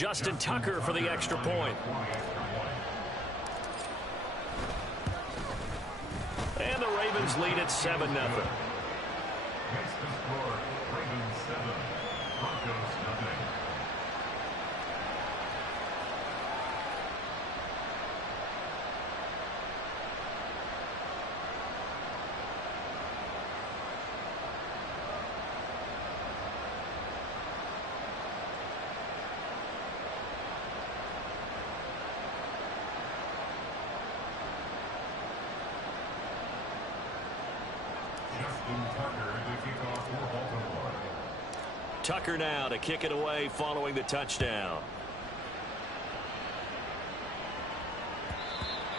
Justin Tucker for the extra point. And the Ravens lead at 7-0. Makes the score Ravens 7, Broncos nothing. Tucker now to kick it away following the touchdown.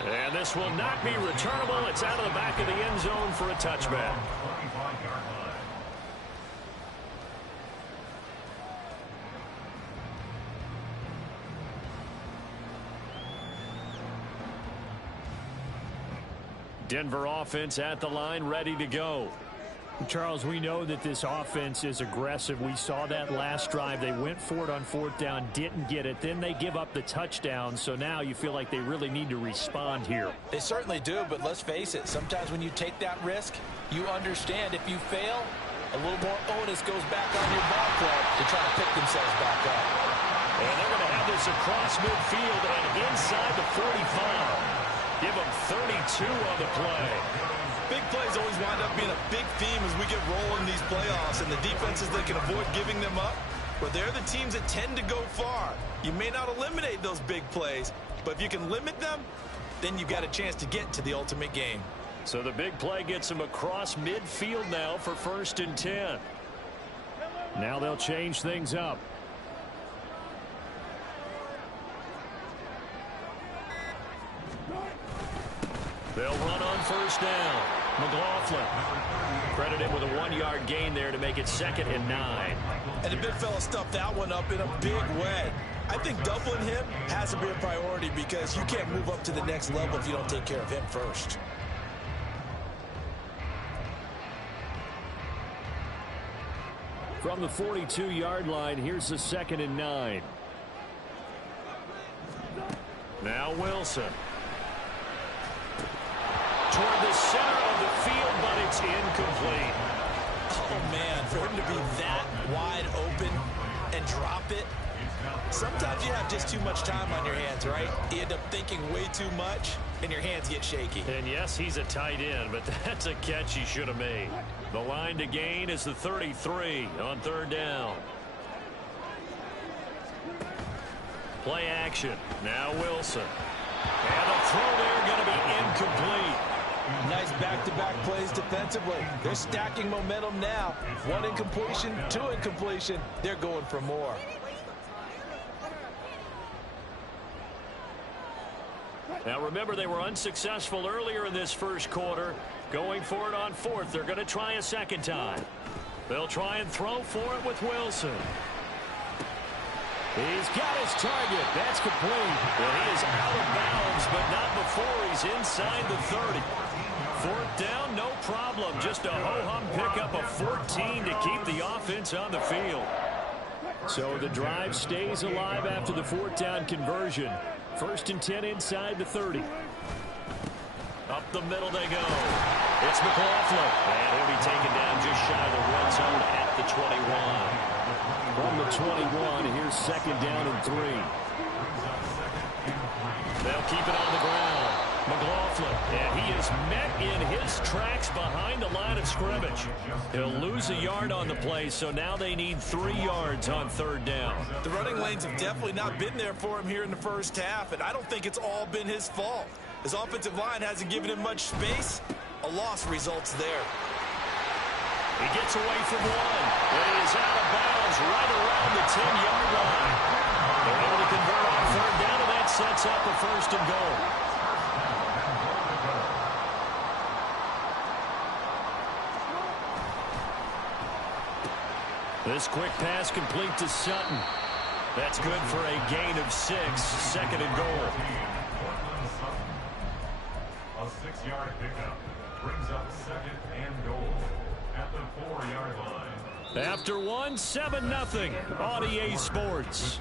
And this will not be returnable. It's out of the back of the end zone for a touchback. Denver offense at the line, ready to go. Charles, we know that this offense is aggressive. We saw that last drive. They went for it on 4th down, didn't get it. Then they give up the touchdown. So now you feel like they really need to respond here. They certainly do, but let's face it. Sometimes when you take that risk, you understand if you fail, a little more onus goes back on your ball club to try to pick themselves back up. And they're going to have this across midfield and inside the 45. Give them 32 on the play. Big plays always wind up being a big theme as we get rolling these playoffs, and the defenses that can avoid giving them up, well, they're the teams that tend to go far. You may not eliminate those big plays, but if you can limit them, then you've got a chance to get to the ultimate game. So the big play gets them across midfield now for 1st and 10. Now they'll change things up. They'll run on 1st down. McLaughlin credited with a 1-yard gain there to make it 2nd and 9. And the big fella stuffed that one up in a big way. I think doubling him has to be a priority because you can't move up to the next level if you don't take care of him first. From the 42-yard line, here's the 2nd and 9. Now Wilson. Toward the center of the field, but it's incomplete. Oh, man, for him to be that wide open and drop it. Sometimes you have just too much time on your hands, right? You end up thinking way too much, and your hands get shaky. And yes, he's a tight end, but that's a catch he should have made. The line to gain is the 33 on 3rd down. Play action. Now Wilson. And the throw there going to be incomplete. Nice back-to-back plays defensively. They're stacking momentum now. 1 incompletion, 2 incompletion. They're going for more. Now remember, they were unsuccessful earlier in this first quarter. Going for it on 4th. They're going to try a second time. They'll try and throw for it with Wilson. He's got his target. That's complete. Well, he is out of bounds, but not before he's inside the 30. 4th down, no problem. Just a ho-hum pickup of 14 to keep the offense on the field. So the drive stays alive after the 4th down conversion. 1st and 10 inside the 30. Up the middle they go. It's McLaughlin. And he'll be taken down just shy of the red zone at the 21. From the 21, here's 2nd down and 3. They'll keep it on the ground. McLaughlin, and he is met in his tracks behind the line of scrimmage. He'll lose a yard on the play, so now they need 3 yards on 3rd down. The running lanes have definitely not been there for him here in the first half, and I don't think it's all been his fault. His offensive line hasn't given him much space. A loss results there. He gets away from one, but he is out of bounds right around the 10-yard line. They're able to convert on 3rd down, and that sets up a 1st and goal. This quick pass complete to Sutton. That's good for a gain of 6, 2nd and goal. A 6-yard pickup brings up 2nd and goal at the 4-yard line. After one, 7-0 on EA Sports.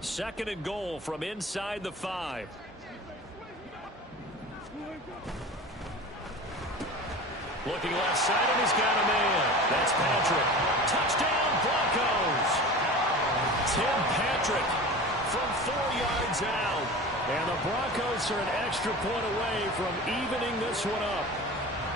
Second and goal from inside the 5. Looking left side, and he's got a man. That's Patrick. Touchdown, Broncos. Tim Patrick from 4 yards out. And the Broncos are an extra point away from evening this one up.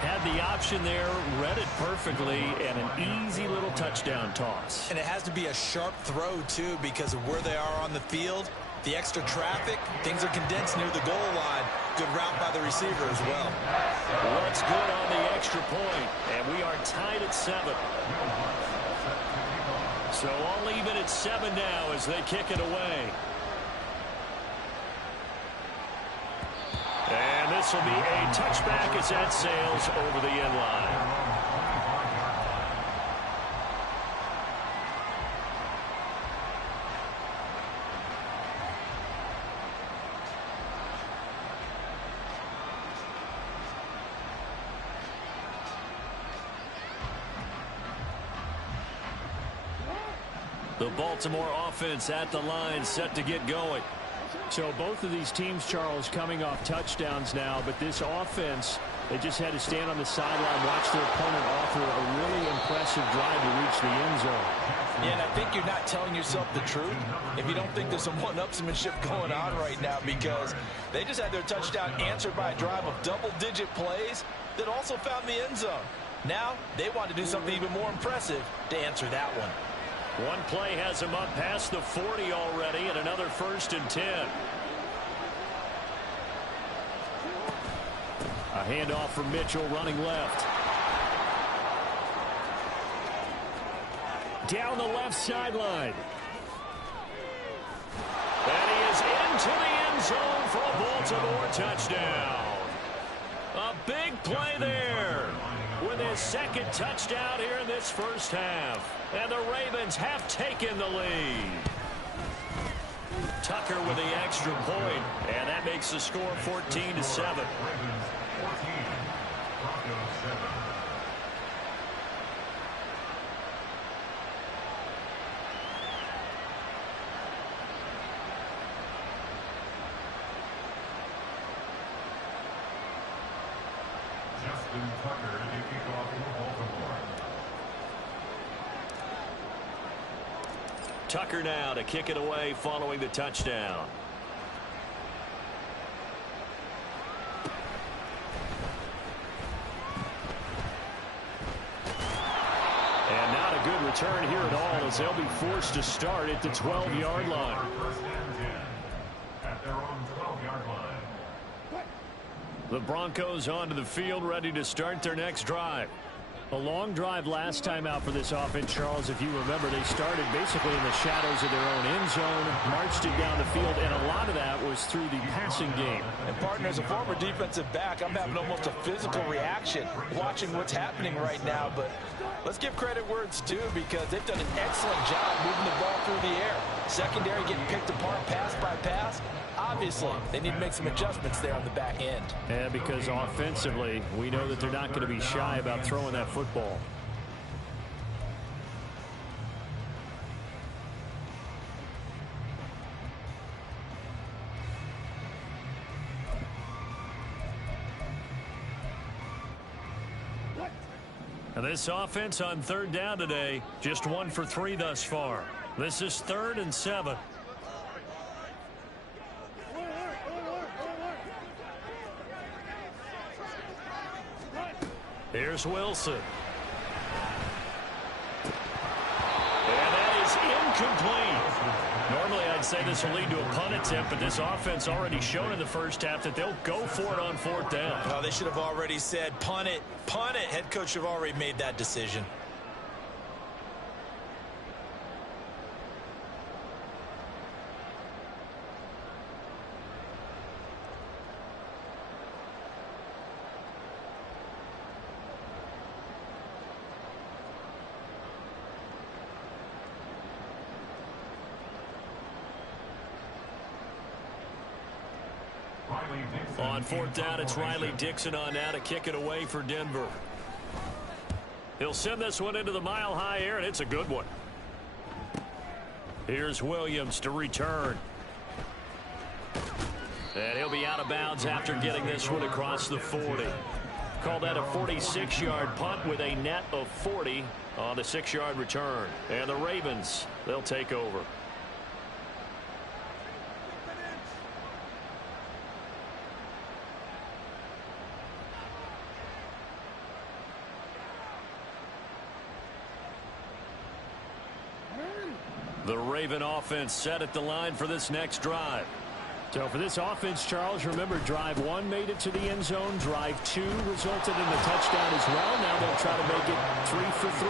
Had the option there, read it perfectly, and an easy little touchdown toss. And it has to be a sharp throw, too, because of where they are on the field. The extra traffic, things are condensed near the goal line. Good route by the receiver as well. What's good on the extra point? And we are tied at 7. So all even at 7 now as they kick it away. And this will be a touchback as that sails over the end line. The Baltimore offense at the line, set to get going. So both of these teams, Charles, coming off touchdowns now, but this offense, they just had to stand on the sideline, watch their opponent offer a really impressive drive to reach the end zone. Yeah, and I think you're not telling yourself the truth if you don't think there's some one-upsmanship going on right now, because they just had their touchdown answered by a drive of double-digit plays that also found the end zone. Now they want to do something even more impressive to answer that one. One play has him up past the 40 already, and another 1st and 10. A handoff from Mitchell running left. Down the left sideline. And he is into the end zone for a Baltimore touchdown. A big play there with his second touchdown here in this first half. And the Ravens have taken the lead. Tucker with the extra point, and that makes the score 14-7. Justin Tucker to kick off for Baltimore. Tucker now to kick it away following the touchdown. And not a good return here at all as they'll be forced to start at the 12-yard line. First and 10 at their own 12-yard line. The Broncos onto the field, ready to start their next drive. A long drive last time out for this offense, Charles. If you remember, they started basically in the shadows of their own end zone, marched it down the field, and a lot of that was through the passing game. And, partner, as a former defensive back, I'm having almost a physical reaction watching what's happening right now. But let's give credit where it's due, because they've done an excellent job moving the ball through the air. Secondary getting picked apart pass by pass. Obviously, they need to make some adjustments there on the back end. Yeah, because offensively, we know that they're not going to be shy about throwing that football. Now this offense on 3rd down today, just 1 for 3 thus far. This is 3rd and 7. Here's Wilson. And that is incomplete. Normally I'd say this will lead to a punt attempt, but this offense already shown in the first half that they'll go for it on 4th down. Oh, they should have already said punt it, punt it. Head coach should have already made that decision. On fourth down, it's Riley Dixon on now to kick it away for Denver. He'll send this one into the mile-high air, and it's a good one. Here's Williams to return. And he'll be out of bounds after getting this one across the 40. Call that a 46-yard punt with a net of 40 on the 6-yard return. And the Ravens, they'll take over. The Raven offense set at the line for this next drive. So for this offense, Charles, remember drive 1 made it to the end zone. Drive 2 resulted in a touchdown as well. Now they'll try to make it 3 for 3.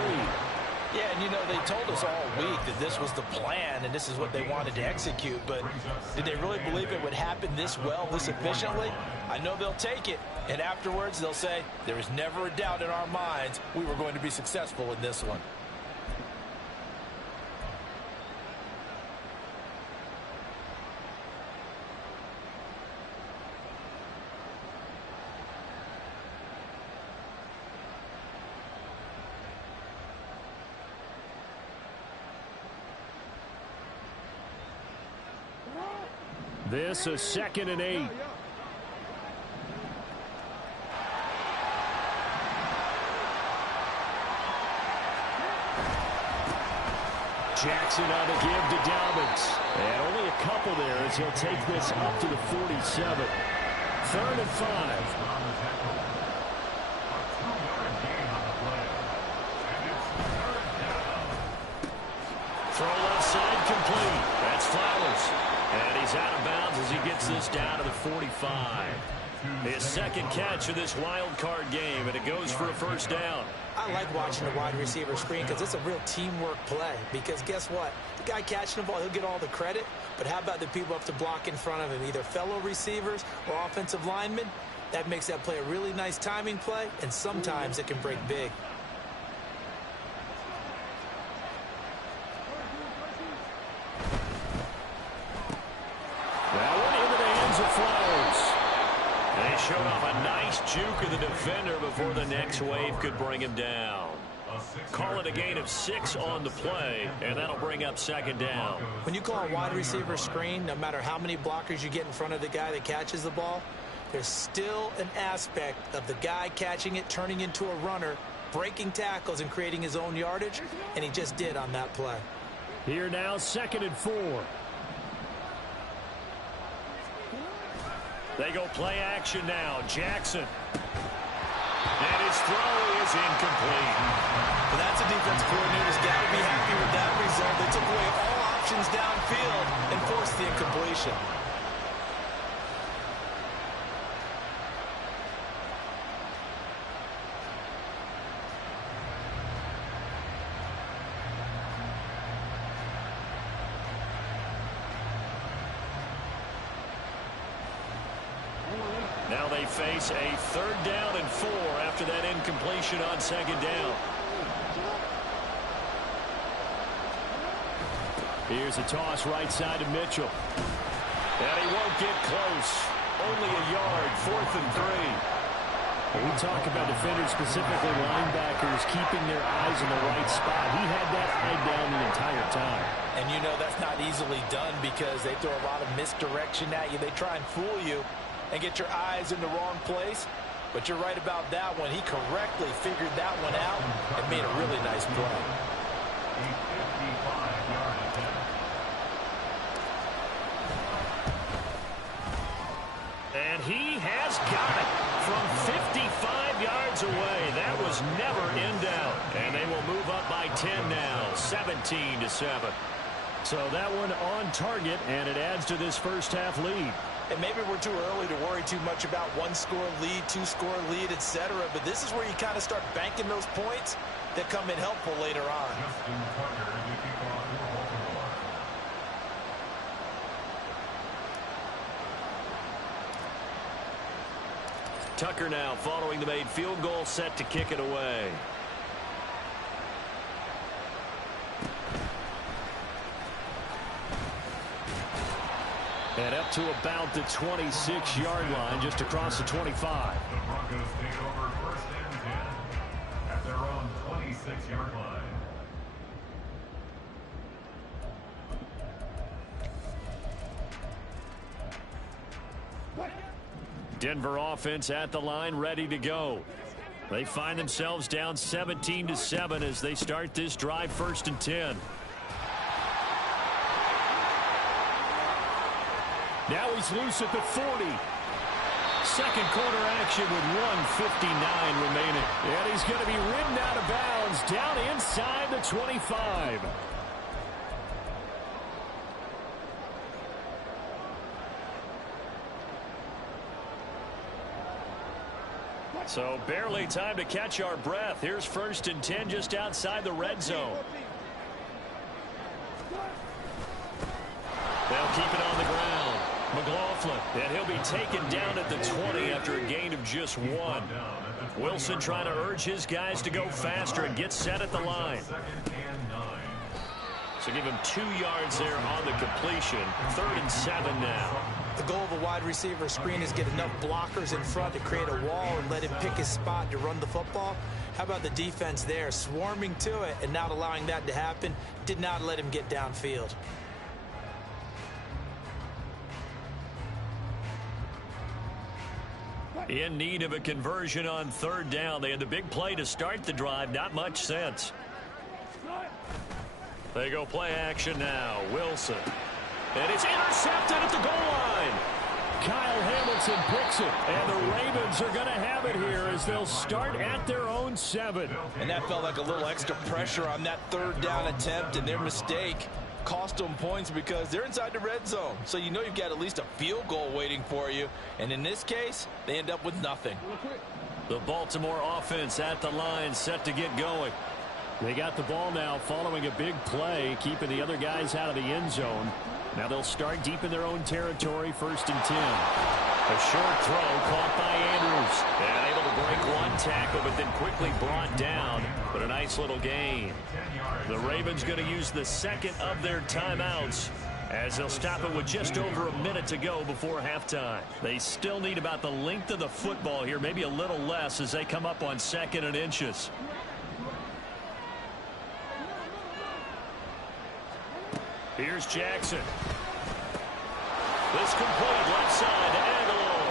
Yeah, and you know, they told us all week that this was the plan and this is what they wanted to execute. But did they really believe it would happen this well, this efficiently? I know they'll take it. And afterwards, they'll say, there was never a doubt in our minds we were going to be successful in this one. This is 2nd and 8. Jackson on the give to Dobbins. And only a couple there as he'll take this up to the 47. 3rd and 5. Throw left side complete. That's Flowers. And he's out of bounds as he gets this down to the 45. His second catch of this wild card game, and it goes for a first down. I like watching the wide receiver screen because it's a real teamwork play. Because guess what? The guy catching the ball, he'll get all the credit. But how about the people up to block in front of him, either fellow receivers or offensive linemen? That makes that play a really nice timing play, and sometimes it can break big. That one into the hands of Flowers. They showed off a nice juke of the defender before the next wave could bring him down. Call it a gain of 6 on the play, and that'll bring up 2nd down. When you call a wide receiver screen, no matter how many blockers you get in front of the guy that catches the ball, there's still an aspect of the guy catching it, turning into a runner, breaking tackles and creating his own yardage, and he just did on that play. Here now, 2nd and 4. They go play action now. Jackson. And his throw is incomplete. Well, that's a defensive coordinator's got to be happy with that result. They took away all options downfield and forced the incompletion. Now they face a 3rd down and 4 after that incompletion on 2nd down. Here's a toss right side to Mitchell. And he won't get close. Only a yard, 4th and 3. We talk about defenders, specifically linebackers, keeping their eyes in the right spot. He had that eye down the entire time. And you know that's not easily done because they throw a lot of misdirection at you. They try and fool you and get your eyes in the wrong place. But you're right about that one. He correctly figured that one out and made a really nice play. And he has got it from 55 yards away. That was never in doubt. And they will move up by 10 now, 17-7. So that one on target, and it adds to this first half lead. And maybe we're too early to worry too much about 1-score lead, 2-score lead, etc. But this is where you kind of start banking those points that come in helpful later on. Tucker now following the made field goal, set to kick it away. And up to about the 26-yard line, just across the 25. The Broncos take over 1st and 10 at their own 26-yard line. Denver offense at the line, ready to go. They find themselves down 17-7 as they start this drive, 1st and 10. Now he's loose at the 40. Second quarter action with 1:59 remaining. And he's going to be ridden out of bounds down inside the 25. So barely time to catch our breath. Here's 1st and 10 just outside the red zone. They'll keep it on the ground. McLaughlin, and he'll be taken down at the 20 after a gain of just 1. Wilson trying to urge his guys to go faster and get set at the line. So give him 2 yards there on the completion. 3rd and 7 now. The goal of a wide receiver screen is get enough blockers in front to create a wall and let him pick his spot to run the football. How about the defense there, swarming to it and not allowing that to happen? Did not let him get downfield. In need of a conversion on 3rd down. They had the big play to start the drive. Not much sense. They go play action now. Wilson. And it's intercepted at the goal line. Kyle Hamilton picks it. And the Ravens are going to have it here as they'll start at their own 7. And that felt like a little extra pressure on that 3rd down attempt, and their mistake cost them points because they're inside the red zone. So you know you've got at least a field goal waiting for you. And in this case, they end up with nothing. The Baltimore offense at the line, set to get going. They got the ball now following a big play, keeping the other guys out of the end zone. Now they'll start deep in their own territory, 1st and 10. A short throw caught by Andrews. And able to break one tackle, but then quickly brought down. But a nice little gain. The Ravens going to use the 2nd of their timeouts as they'll stop it with just over a minute to go before halftime. They still need about the length of the football here, maybe a little less as they come up on 2nd and inches. Here's Jackson. This complete left side to Aguilar.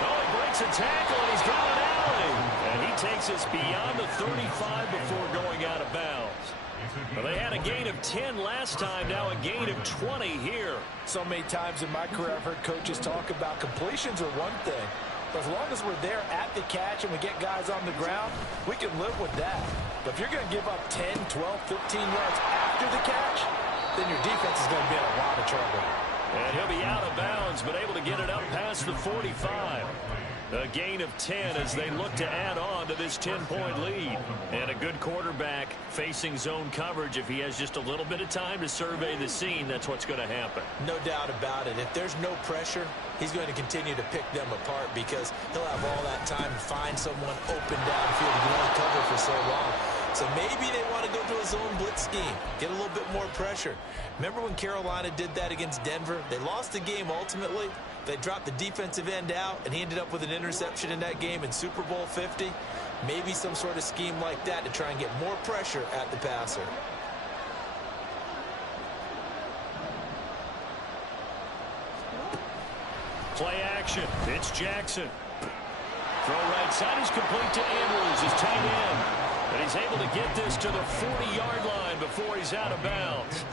Oh, he breaks a tackle and he's got an alley. And he takes us beyond the 35 before going out of bounds. Well, they had a gain of 10 last time, now a gain of 20 here. So many times in my career I've heard coaches talk about completions are one thing. But as long as we're there at the catch and we get guys on the ground, we can live with that. But if you're going to give up 10, 12, 15 yards after the catch, then your defense is going to be in a lot of trouble. And he'll be out of bounds, but able to get it up past the 45. A gain of 10 as they look to add on to this 10-point lead. And a good quarterback facing zone coverage. If he has just a little bit of time to survey the scene, that's what's going to happen. No doubt about it. If there's no pressure, he's going to continue to pick them apart because he'll have all that time to find someone open downfield. He can only cover for so long. So maybe they want to go to a zone blitz scheme, get a little bit more pressure. Remember when Carolina did that against Denver? They lost the game ultimately. They dropped the defensive end out, and he ended up with an interception in that game in Super Bowl 50. Maybe some sort of scheme like that to try and get more pressure at the passer. Play action. It's Jackson. Throw right side is complete to Andrews, his tight end. And he's able to get this to the 40-yard line before he's out of bounds.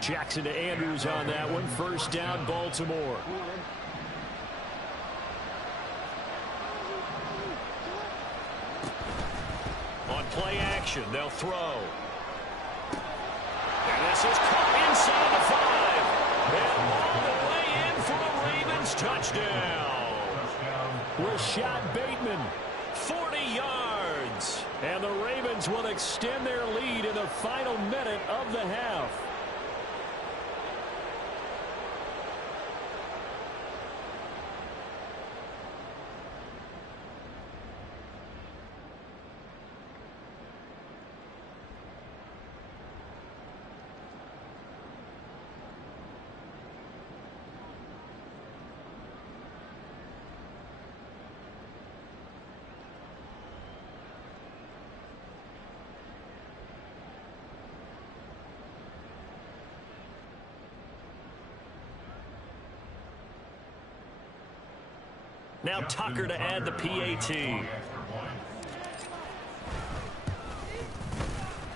Jackson to Andrews on that one. 1st down, Baltimore. On play action, they'll throw. And this is caught inside the 5. And all the way in for a Ravens touchdown. Rashad Bateman, 40 yards. And the Ravens will extend their lead in the final minute of the half. Now Tucker to add the PAT.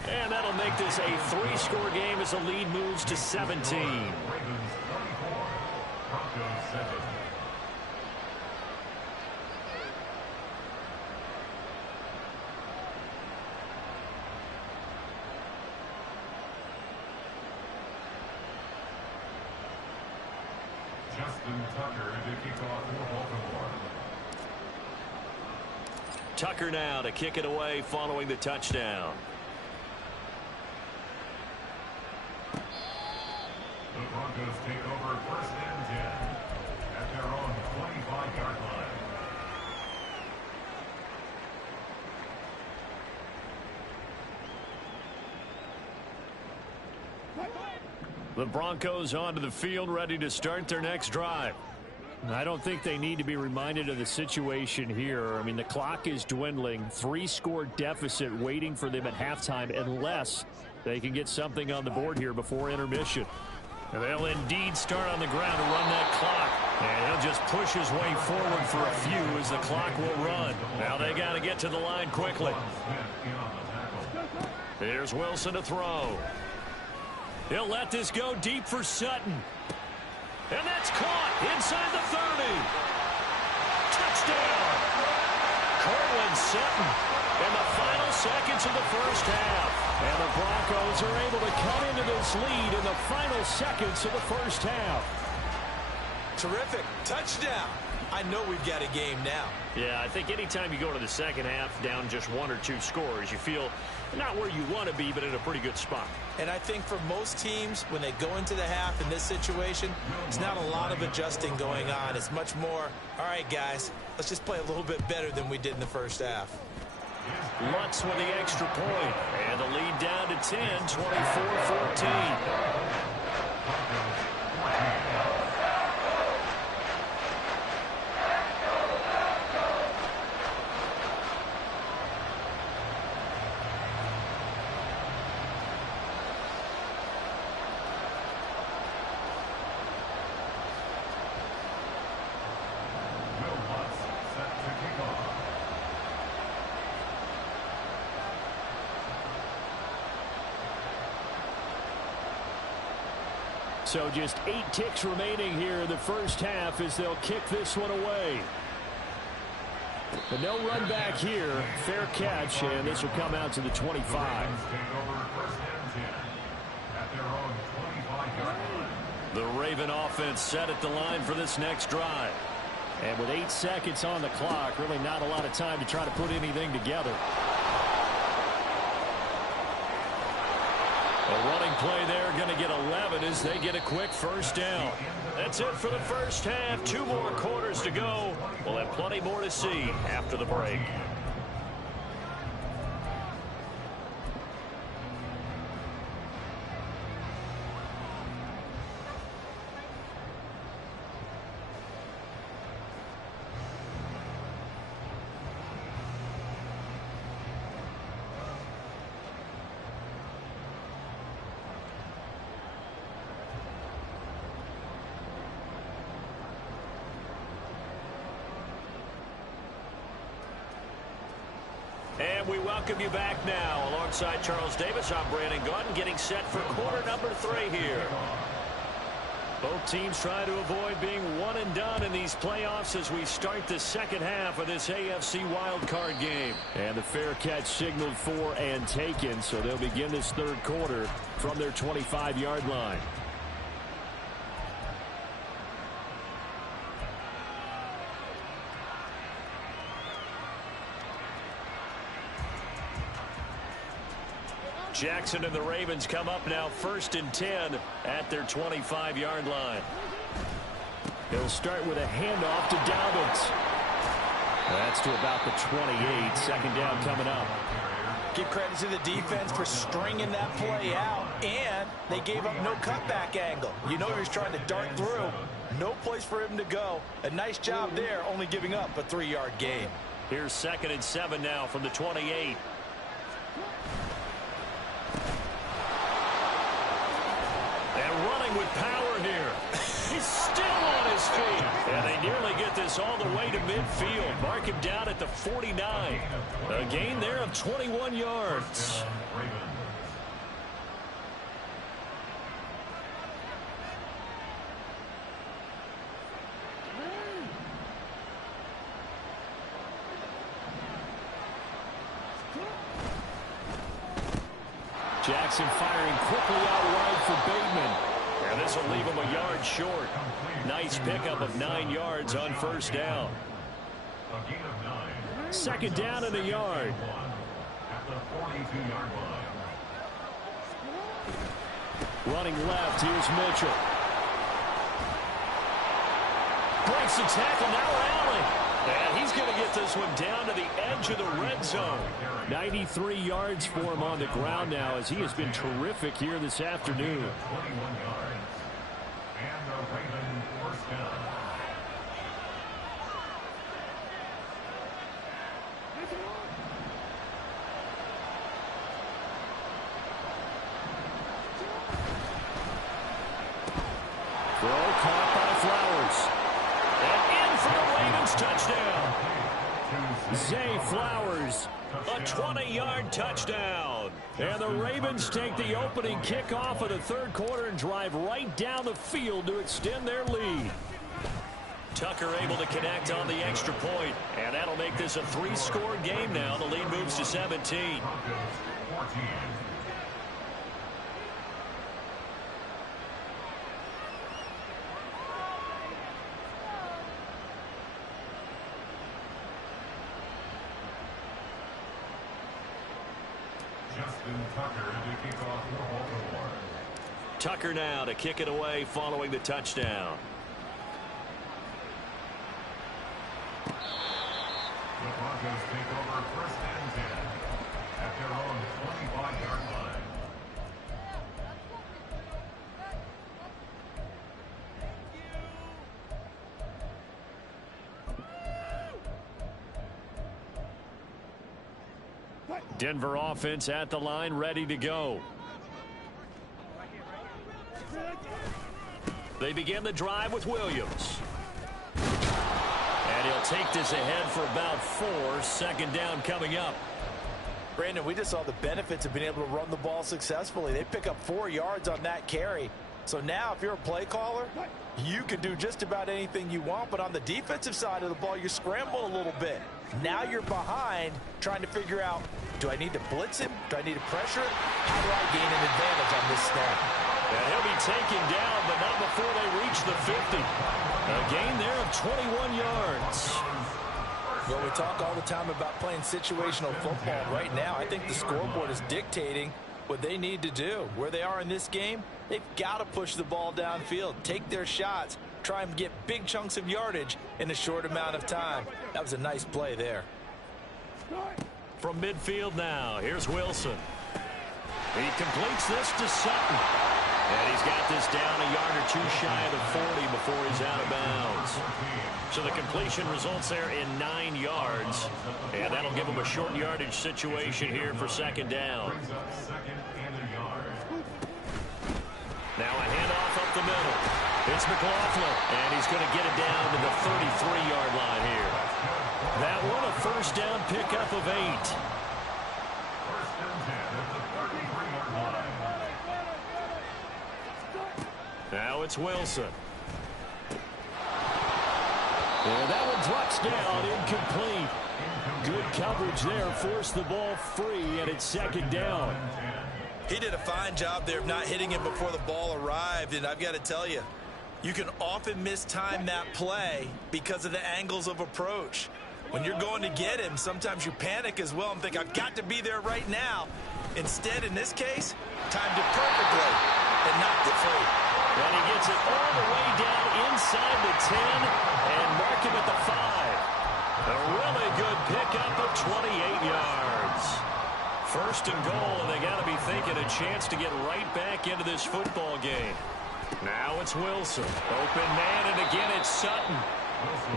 And that'll make this a 3-score game as the lead moves to 17. Ravens 24, Broncos 7. Justin Tucker to kick off for Baltimore. Tucker now to kick it away following the touchdown. The Broncos take over first and 10 at their own 25-yard line. The Broncos onto the field, ready to start their next drive. I don't think they need to be reminded of the situation here. I mean, the clock is dwindling. 3-score deficit waiting for them at halftime unless they can get something on the board here before intermission. And they'll indeed start on the ground to run that clock. And he'll just push his way forward for a few as the clock will run. Now they got to get to the line quickly. Here's Wilson to throw. He'll let this go deep for Sutton. And that's caught inside the 30. Touchdown. Cortland Sutton in the final seconds of the first half. And the Broncos are able to come into this lead in the final seconds of the first half. Terrific. Touchdown. I know we've got a game now. Yeah, I think anytime you go to the second half down just 1 or 2 scores, you feel not where you want to be, but in a pretty good spot. And I think for most teams, when they go into the half in this situation, it's not a lot of adjusting going on. It's much more, all right, guys, let's just play a little bit better than we did in the first half. Lutz with the extra point. And the lead down to 10, 24-14. So just 8 ticks remaining here in the first half as they'll kick this one away. But no run back here. Fair catch, and this will come out to the 25. The Raven offense set at the line for this next drive. And with 8 seconds on the clock, really not a lot of time to try to put anything together. A running play there, going to get 11 as they get a quick first down. That's it for the first half. 2 more quarters to go. We'll have plenty more to see after the break. And we welcome you back now. Alongside Charles Davis, I'm Brandon Gaudin, getting set for quarter number 3 here. Both teams trying to avoid being one and done in these playoffs as we start the second half of this AFC wildcard game. And the fair catch signaled for and taken, so they'll begin this third quarter from their 25-yard line. Jackson and the Ravens come up now 1st and 10 at their 25-yard line. He'll start with a handoff to Dobbins. That's to about the 28. Second down coming up. Give credit to the defense for stringing that play out, and they gave up no cutback angle. You know he was trying to dart through. No place for him to go. A nice job there, only giving up a 3-yard gain. Here's 2nd and 7 now from the 28. And running with power here. He's still on his feet. And they nearly get this all the way to midfield. Mark him down at the 49. A gain there of 21 yards. Jackson firing quickly out wide for Bateman. And this will leave him a yard short. Nice pickup of 9 yards on first down. Second down and a yard. At the 42-yard line. Running left, here's Mitchell. Breaks the tackle, now rally. And he's going to get this one down to the edge of the red zone. 93 yards for him on the ground now as he has been terrific here this afternoon. 21 yards. And the Ravens first down. Throw caught by Flowers. And in for the Ravens touchdown. Zay Flowers, a 20-yard touchdown. And the Ravens take the opening kickoff of the third quarter and drive right down the field to extend their lead. Tucker able to connect on the extra point, and that'll make this a 3-score game now. The lead moves to 17. Tucker now to kick it away following the touchdown. The Broncos take over first and 10 at their own 25-yard line. Denver offense at the line, ready to go. They begin the drive with Williams. And he'll take this ahead for about 4. Second down coming up. Brandon, we just saw the benefits of being able to run the ball successfully. They pick up 4 yards on that carry. So now if you're a play caller, you can do just about anything you want. But on the defensive side of the ball, you scramble a little bit. Now you're behind trying to figure out, do I need to blitz him? Do I need to pressure him? How do I gain an advantage on this snap? And he'll be taken down, but not before they reach the 50. A gain there of 21 yards. Well, we talk all the time about playing situational football. Right now, I think the scoreboard is dictating what they need to do. Where they are in this game, they've got to push the ball downfield, take their shots, try and get big chunks of yardage in a short amount of time. That was a nice play there. From midfield now, here's Wilson. He completes this to Sutton. And he's got this down a yard or 2 shy of the 40 before he's out of bounds. So the completion results there in 9 yards. And that'll give him a short yardage situation here for second down. Now a handoff up the middle. It's McLaughlin. And he's going to get it down to the 33-yard line here. That one a first down pickup of 8. Now it's Wilson. And that one drops down, incomplete. Good coverage there, forced the ball free, and it's second down. He did a fine job there of not hitting him before the ball arrived, and I've got to tell you, you can often mistime that play because of the angles of approach. When you're going to get him, sometimes you panic as well and think, I've got to be there right now. Instead, in this case, timed it perfectly and knocked it free. And he gets it all the way down inside the 10 and mark him at the 5. A really good pickup of 28 yards. First and goal, and they got to be thinking a chance to get right back into this football game. Now it's Wilson. Open man, and again it's Sutton.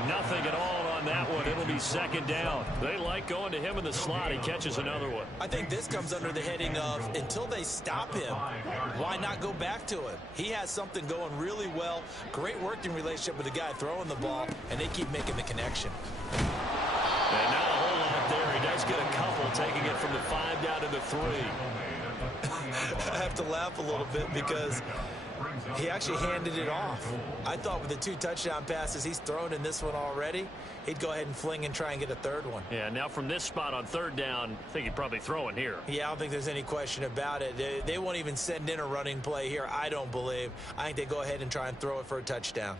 Nothing at all on that one. It'll be second down. They like going to him in the slot. He catches another one. I think this comes under the heading of until they stop him, why not go back to him? He has something going really well. Great working relationship with the guy throwing the ball, and they keep making the connection. And not a whole lot there. He does get a couple, taking it from the 5 down to the 3. I have to laugh a little bit because he actually handed it off. I thought with the 2 touchdown passes he's thrown in this one already, he'd go ahead and fling and try and get a third one. Yeah, now from this spot on 3rd down, I think he'd probably throw in here. Yeah, I don't think there's any question about it. They won't even send in a running play here, I don't believe. I think they go ahead and try and throw it for a touchdown.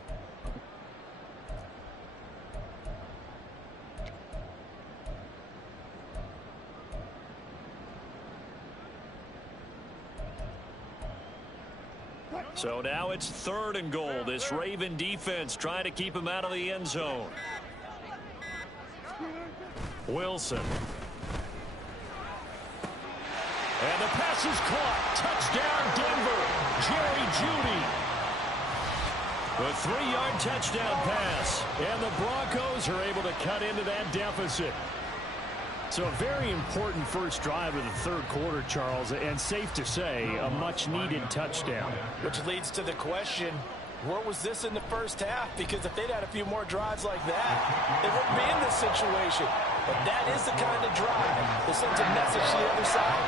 So now it's 3rd and goal. This Raven defense trying to keep him out of the end zone. Wilson. And the pass is caught. Touchdown, Denver. Judy. A 3-yard touchdown pass. And the Broncos are able to cut into that deficit. So a very important first drive of the 3rd quarter, Charles, and safe to say, a much-needed touchdown. Which leads to the question, where was this in the first half? Because if they'd had a few more drives like that, they wouldn't be in this situation. But that is the kind of drive that sends a message to the other side.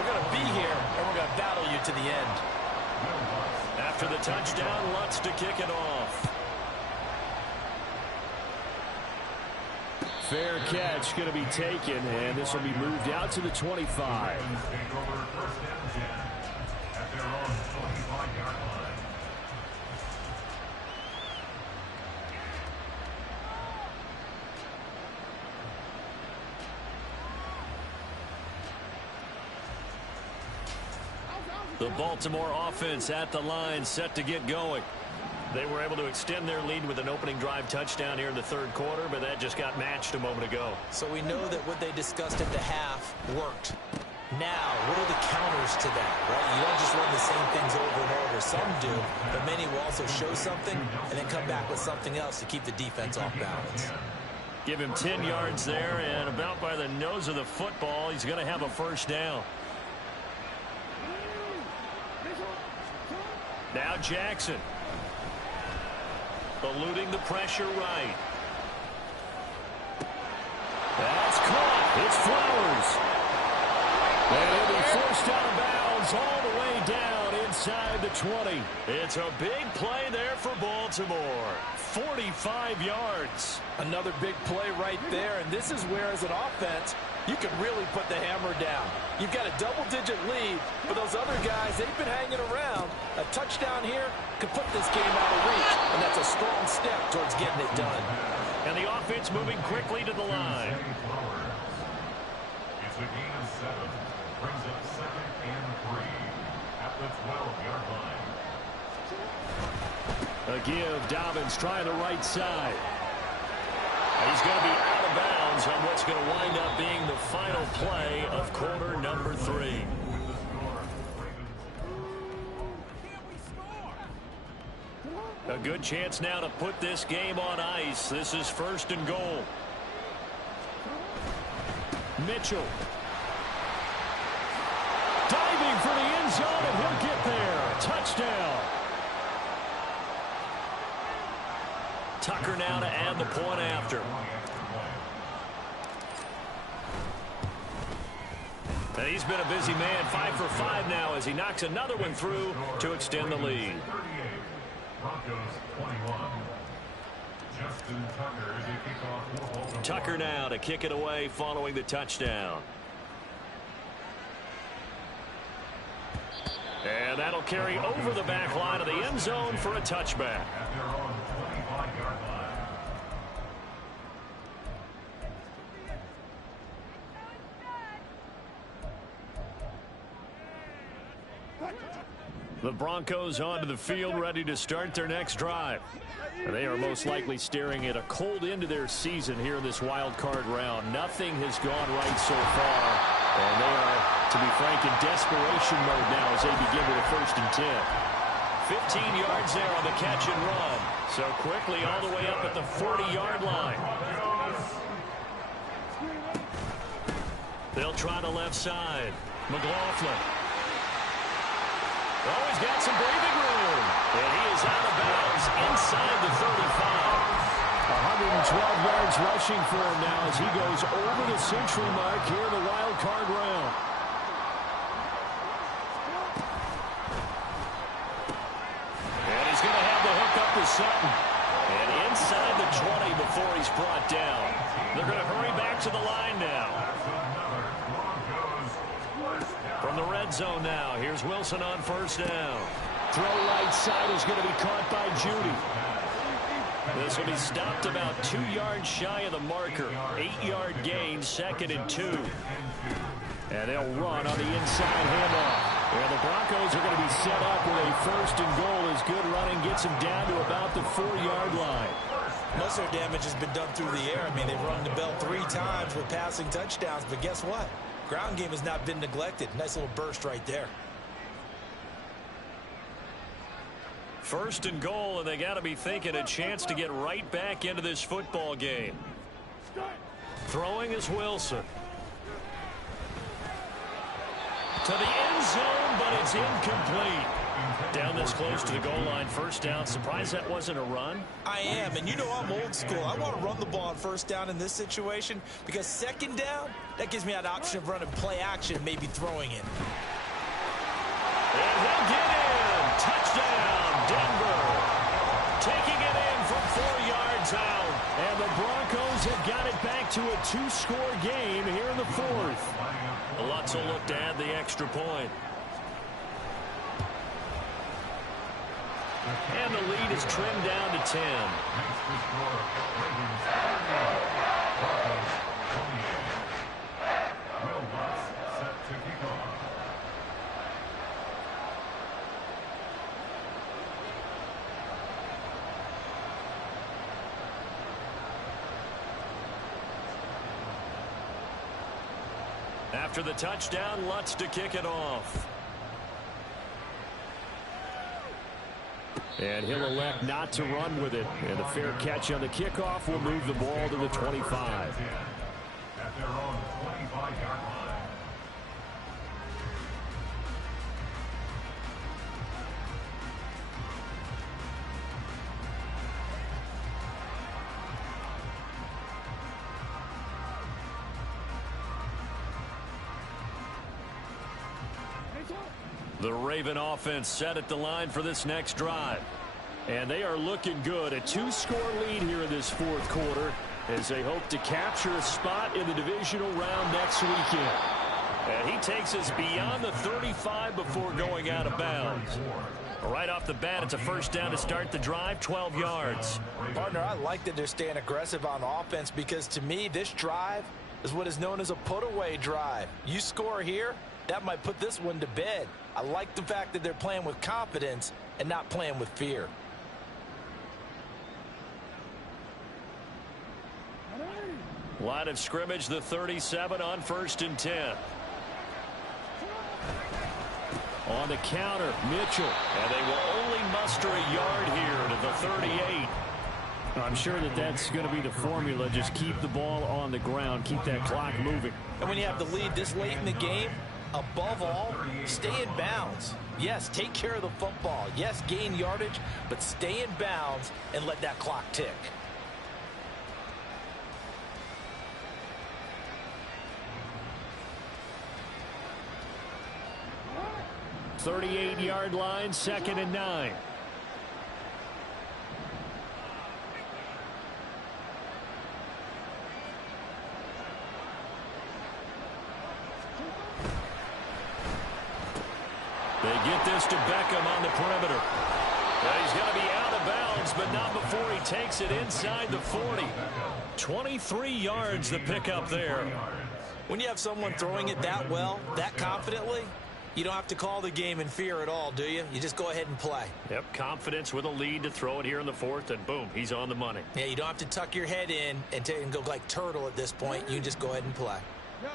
We're going to be here, and we're going to battle you to the end. After the touchdown, Lutz to kick it off. Fair catch going to be taken, and this will be moved out to the 25. The Baltimore offense at the line, set to get going. They were able to extend their lead with an opening drive touchdown here in the 3rd quarter, but that just got matched a moment ago. So we know that what they discussed at the half worked. Now, what are the counters to that, right? You don't just run the same things over and over. Some do, but many will also show something and then come back with something else to keep the defense off balance. Give him 10 yards there, and about by the nose of the football, he's going to have a first down. Now Jackson. Eluding the pressure right. That's caught. It's Flowers. And he'll be forced out of bounds all the way down inside the 20. It's a big play there for Baltimore. 45 yards. Another big play right there, and this is where, as an offense, you can really put the hammer down. You've got a double-digit lead, but those other guys, they've been hanging around. A touchdown here could put this game out of reach, and that's a strong step towards getting it done. And the offense moving quickly to the line. It's a gain of 7. Brings up 2nd and 3 at the 12-yard line. A give. Dobbins trying the right side. He's going to be out of bounds on what's going to wind up being the final play of quarter number 3. A good chance now to put this game on ice. This is 1st and goal. Mitchell. Diving for the end zone, and he'll get there. Touchdown. Tucker now to add the point after. And he's been a busy man, 5 for 5 now as he knocks another one through to extend the lead. Broncos 21. Justin Tucker is a kickoff. Tucker now to kick it away following the touchdown. And that'll carry over the back line of the end zone for a touchback. At their own 25-yard line. The Broncos onto the field, ready to start their next drive. And they are most likely staring at a cold end to their season here in this wild card round. Nothing has gone right so far, and they are, to be frank, in desperation mode now as they begin with a 1st and 10. 15 yards there on the catch and run. So quickly all the way up at the 40-yard line. They'll try the left side. McLaughlin. Oh, he's got some breathing room. And he is out of bounds inside the 35. 112 yards rushing for him now as he goes over the century mark here in the wild card round. And he's going to have the hook up to Sutton. And inside the 20 before he's brought down. They're going to hurry back to the line now. From the red zone now, here's Wilson on first down. Throw right side is going to be caught by Judy. This will be stopped about 2 yards shy of the marker. 8-yard gain, 2nd and 2. And they'll run on the inside handoff. And the Broncos are going to be set up with a 1st and goal as good running gets them down to about the 4-yard line. Most of their damage has been done through the air. I mean, they've rung the bell 3 times with passing touchdowns, but guess what? Ground game has not been neglected. Nice little burst right there. 1st and goal, and they got to be thinking a chance to get right back into this football game. Throwing is Wilson. To the end zone, but it's incomplete. Down this close to the goal line, 1st down. Surprised that wasn't a run? I am, and you know I'm old school. I want to run the ball on 1st down in this situation because 2nd down, that gives me an option of running play action and maybe throwing it. And he'll get in. Touchdown, Denver. Taking it in from 4 yards out. And the Broncos have got it back to a 2-score game here in the 4th. Lutz will look to add the extra point. And the lead is trimmed down to 10. After the touchdown, Lutz to kick it off. And he'll elect not to run with it. And a fair catch on the kickoff will move the ball to the 25. At their own 25-yard line. The Raven offense set at the line for this next drive. And they are looking good. A 2-score lead here in this 4th quarter as they hope to capture a spot in the divisional round next weekend. And he takes us beyond the 35 before going out of bounds. Right off the bat, it's a 1st down to start the drive, 12 yards. Partner, I like that they're staying aggressive on offense because to me, this drive is what is known as a put-away drive. You score here, that might put this one to bed. I like the fact that they're playing with confidence and not playing with fear. Line of scrimmage, the 37 on 1st and 10. On the counter, Mitchell. And they will only muster a yard here to the 38. I'm sure that that's going to be the formula. Just keep the ball on the ground. Keep that clock moving. And when you have the lead this late in the game, above all, stay in bounds. Yes, take care of the football. Yes, gain yardage, but stay in bounds and let that clock tick. 38-yard line, 2nd and 9. They get this to Beckham on the perimeter. Now he's going to be out of bounds, but not before he takes it inside the 40. 23 yards the pickup there. When you have someone throwing it that well, that confidently, you don't have to call the game in fear at all, do you? You just go ahead and play. Yep, confidence with a lead to throw it here in the 4th, and boom, he's on the money. Yeah, you don't have to tuck your head in and go like turtle at this point. You just go ahead and play.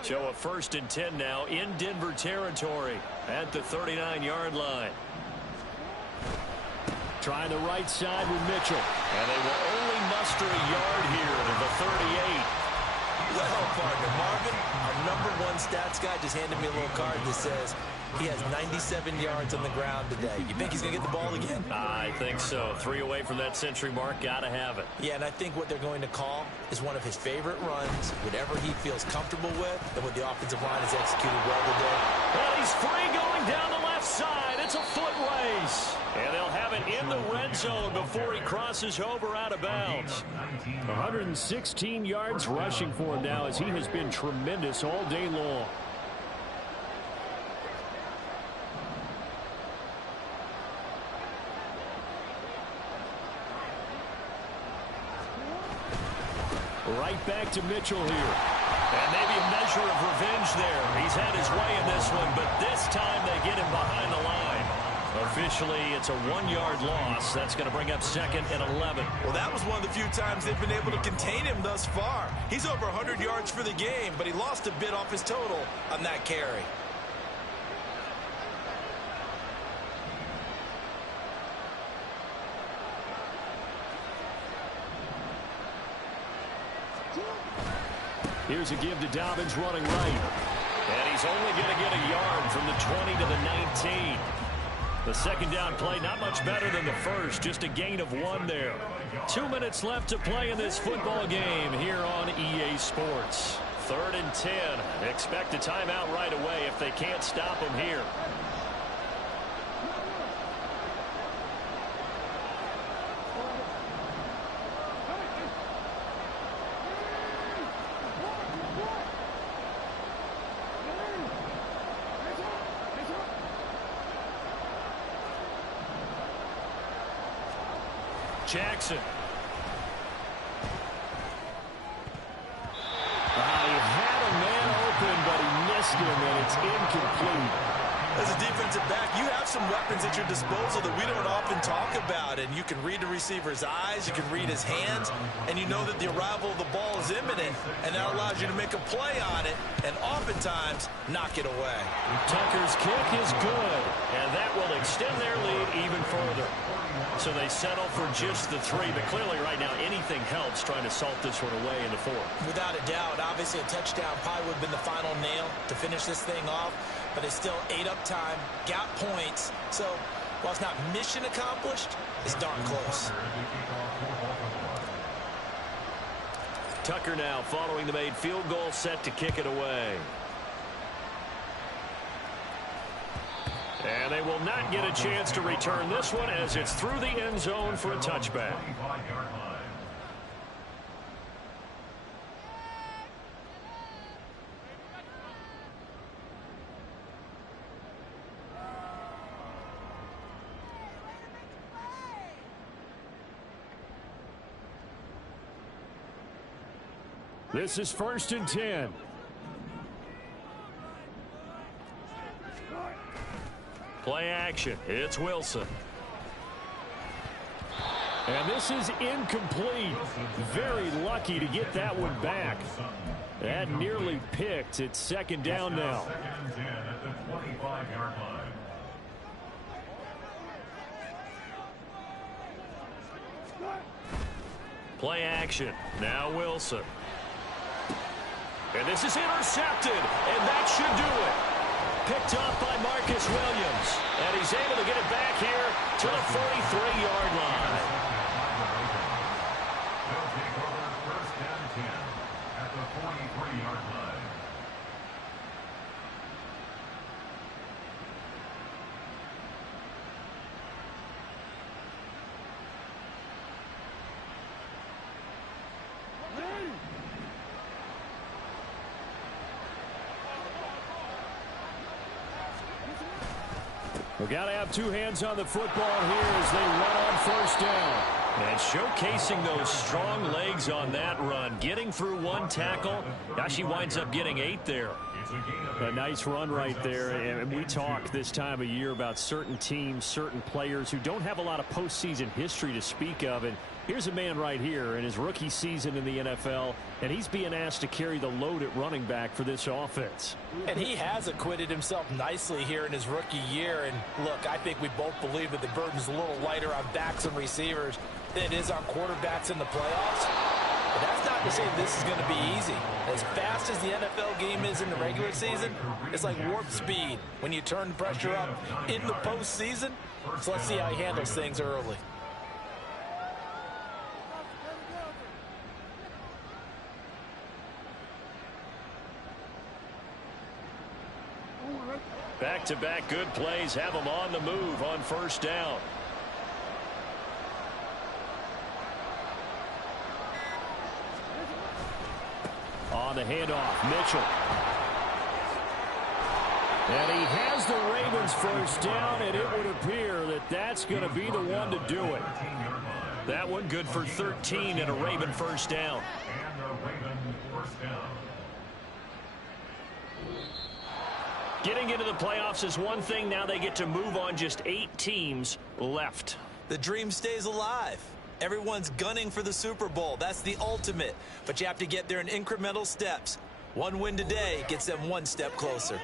So a 1st and 10 now in Denver territory at the 39-yard line. Trying the right side with Mitchell. And they will only muster a yard here to the 38. Well, partner, Marvin, our #1 stats guy just handed me a little card that says he has 97 yards on the ground today. You think he's going to get the ball again? I think so. 3 away from that century mark. Got to have it. Yeah, and I think what they're going to call is one of his favorite runs, whatever he feels comfortable with, and what the offensive line has executed well today. Well, he's free going down the left side. It's a foot race. And they'll have it in the red zone before he crosses over out of bounds. 116 yards rushing for him now as he has been tremendous all day long. Right back to Mitchell here. And maybe a measure of revenge there. He's had his way in this one, but this time they get him behind the line. Officially, it's a 1-yard loss. That's going to bring up 2nd and 11. Well, that was one of the few times they've been able to contain him thus far. He's over 100 yards for the game, but he lost a bit off his total on that carry. Here's a give to Dobbins running right. And he's only going to get a yard from the 20 to the 19. The second down play, not much better than the first, just a gain of 1 there. 2 minutes left to play in this football game here on EA Sports. 3rd and 10. Expect a timeout right away if they can't stop him here. Jackson. He had a man open, but he missed him, and it's incomplete. As a defensive back, you have some weapons at your disposal that we don't often talk about, and you can read the receiver's eyes, you can read his hands, and you know that the arrival of the ball is imminent, and that allows you to make a play on it, and oftentimes knock it away. Tucker's kick is good, and that will extend their lead even further. So they settle for just the 3, but clearly right now anything helps trying to salt this one away into 4. Without a doubt, obviously a touchdown probably would have been the final nail to finish this thing off, but it's still 8 up time, got points, so while it's not mission accomplished, it's darn close. Tucker now following the made field goal, set to kick it away. And they will not get a chance to return this one as it's through the end zone for a touchback. This is 1st and 10. Play action. It's Wilson. And this is incomplete. Very lucky to get that one back. That nearly picked. It's 2nd down now. Play action. Now Wilson. And this is intercepted. And that should do it. Picked up by Marcus Williams. And he's able to get it back here to the 43-yard line. They'll take over 1st and 10 at the 43-yard line. We've got to have 2 hands on the football here as they run on 1st down. And showcasing those strong legs on that run. Getting through 1 tackle. Gosh, he winds up getting 8 there. A nice run right there. And we talk this time of year about certain teams, certain players who don't have a lot of postseason history to speak of. And Here's a man right here in his rookie season in the NFL, and he's being asked to carry the load at running back for this offense. And he has acquitted himself nicely here in his rookie year. And look, I think we both believe that the burden's a little lighter on backs and receivers than it is on quarterbacks in the playoffs. But that's not to say this is going to be easy. As fast as the NFL game is in the regular season, it's like warp speed when you turn the pressure up in the postseason. So let's see how he handles things early. Back-to-back good plays have them on the move on first down. On the handoff, Mitchell. And he has the Ravens first down, and it would appear that that's going to be the one to do it. That one good for 13 and a Raven first down. And a Raven first down. Getting into the playoffs is one thing. Now they get to move on. Just 8 teams left. The dream stays alive. Everyone's gunning for the Super Bowl. That's the ultimate. But you have to get there in incremental steps. One win today gets them one step closer.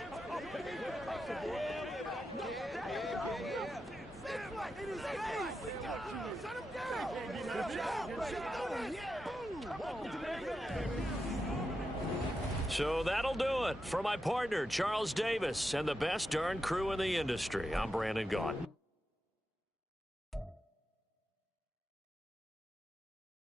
So that'll do it. For my partner, Charles Davis, and the best darn crew in the industry, I'm Brandon Gaudin.